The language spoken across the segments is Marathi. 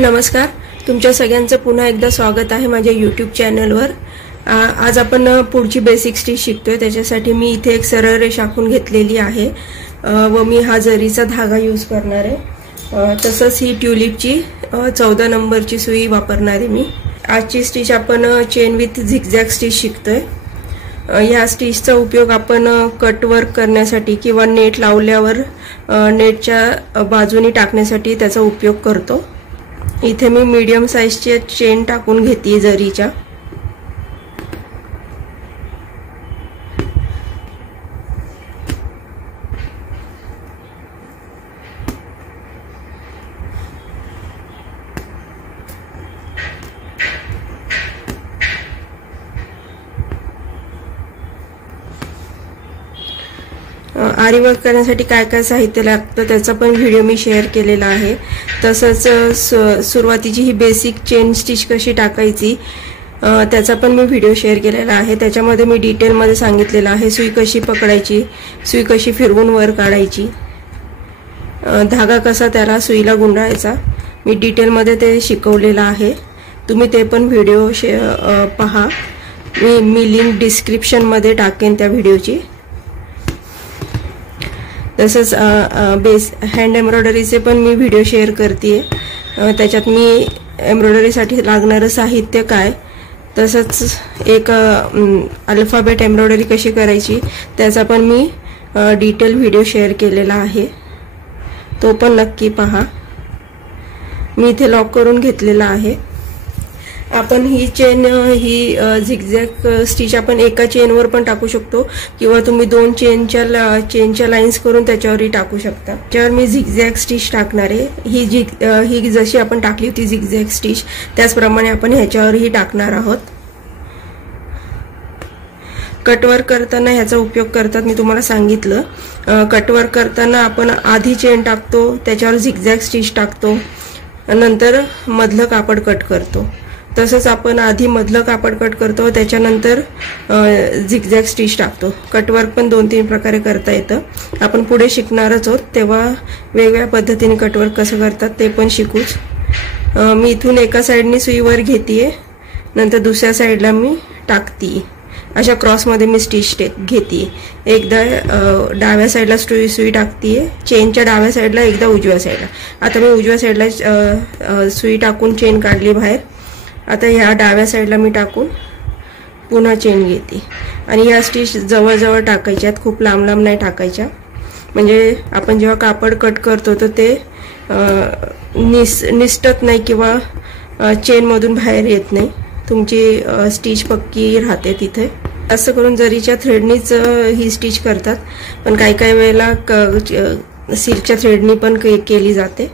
नमस्कार, तुमच्या सगळ्यांचं पुन्हा एकदा स्वागत आहे माझ्या YouTube चॅनलवर। आज आपण पुढची बेसिक स्टिच शिकतोय। त्याच्यासाठी मी इथे एक सरळ रेषा आखून घेतलेली आहे व मी हा जरीचा धागा यूज करणार आहे। तसंच ही ट्यूलिपची 14 नंबरची सुई वापरणार आहे मी। आजची स्टिच आपण चेन विथ झिगझॅग स्टिच शिकतोय। या स्टिचचा उपयोग आपण कट वर्क करण्यासाठी किंवा नेट लावल्यावर नेटच्या बाजूनी टाकण्यासाठी त्याचा उपयोग करतो। इथे मी मीडियम साइजची चेन टाकून घेते जरीच्या। आरी वर्क करण्यासाठी काय काय साहित्य लागतं त्याचा पण व्हिडिओ मी शेअर केलेला आहे। तसंच सुरुवातीची ही बेसिक चेन स्टिच कशी टाकायची त्याचा पण मी व्हिडिओ शेअर केलेला आहे। त्याच्यामध्ये मी डिटेल मध्ये सांगितलेलं आहे सुई कशी पकडायची, सुई कशी फिरवून वर काढायची, धागा कसा त्याला सुईला गुंडाळायचा, मी डिटेल मध्ये ते शिकवलेलं आहे। तुम्ही ते पण व्हिडिओ पहा, मी लिंक डिस्क्रिप्शन मध्ये टाकेन त्या व्हिडिओची। तसंच हँड एम्ब्रॉयडरीचे पण मी व्हिडिओ शेअर करते। त्याच्यात मी एम्ब्रॉयडरीसाठी लागणारं साहित्य काय, तसंच एक अल्फाबेट एम्ब्रॉयडरी कशी करायची त्याचा पण मी डिटेल व्हिडिओ शेअर केलेला आहे, तो पण नक्की पहा। मी इथे लॉक करून घेतलेला आहे। आपण ही चेन ही झिगझॅग स्टिच आपण एका चेनवर पण टाकू शकतो किंवा तुम्ही दोन चेनच्या लाइन्स करून त्याच्यावरही टाकू शकता। त्यावर मी झिगझॅग स्टिच टाकणार आहे। ही जशी आपण टाकली होती झिगझॅग स्टिच त्याचप्रमाणे आपण ह्याच्यावरही टाकणार आहोत। कटवर्क करताना ह्याचा उपयोग करतात मी तुम्हाला सांगितलं। कटवर्क करताना आपण आधी चेन टाकतो, त्याच्यावर झिगझॅग स्टिच टाकतो, नंतर मधलं कापड कट करतो। तसंच आपण आधी मधलं कापड कट करतो, त्याच्यानंतर झिगझॅग स्टिच टाकतो। कटवर्क पण 2-3 प्रकारे करता येतं। आपण पुढे शिकणारच आहोत तेव्हा वेगवेगळ्या पद्धतीने कटवर्क कसं करतात ते पण शिकूच। मी इथून एका साइडने सुई वर घेतेय, नंतर दुसऱ्या साइडला मी टाकते। अशा क्रॉस मध्ये मी स्टिच घेते। एकदा डाव्या साइडला सुई टाकते, चेनच्या डाव्या साइडला, एकदा उजव्या साइडला। आता मी उजव्या साइडला सुई टाकून चेन काढली बाहेर। आता ह्या डाव्या साइडला मी टाकून पुन्हा चेन घेते आणि या स्टिच जवळ जवळ टाकायच्यात, खूप लांब लांब नाही टाकायच्या, म्हणजे आपण जेव्हा कापड कट करतो तर ते निसटत नाही किंवा चेन मधून बाहेर येत नाही, तुमची स्टिच पक्की राहते तिथे। असं करून जरीच्या थ्रेडनीच ही स्टिच करतात, पण काही काही वेळेला सिल्कच्या थ्रेडनी पण केली जाते,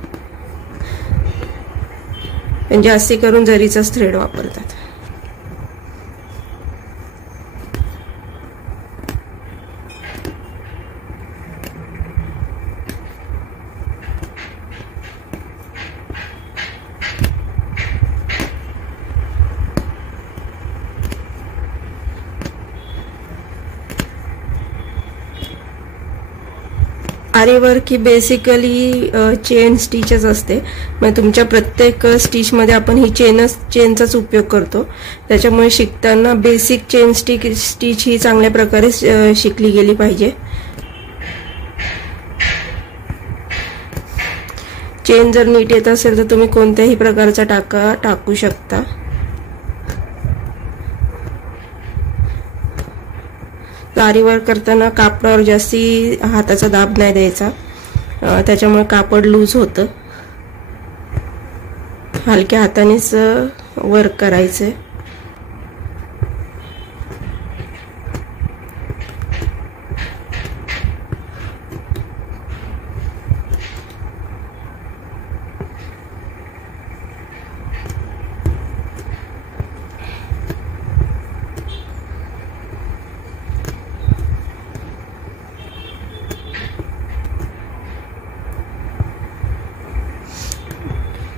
म्हणजे असे करून जरीचाच थ्रेड वापरतात। आरी वर्क ही बेसिकली चेन स्टिचच असते, मग तुमच्या प्रत्येक स्टिच मध्ये आपण ही चेनचाच उपयोग करतो। त्याच्यामुळे शिकताना बेसिक चेन स्टिच ही चांगल्या प्रकारे शिकली गेली पाहिजे। चेन जर नीट येत असेल तर तुम्ही कोणत्याही प्रकारचा टाका टाकू शकता। आरी वर्क करताना कापडावर जास्ती हाताचा दाब नाही द्यायचा, त्याच्यामुळे कापड लूज होतं। हलक्या हातानेच वर्क करायचं।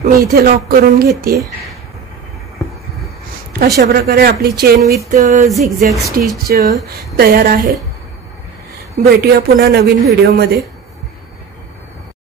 मी इथे लॉक करून घेते। अशा प्रकारे आपली चेन विथ झिगझॅग स्टिच तयार आहे। भेटूया पुन्हा नवीन व्हिडिओ मध्ये।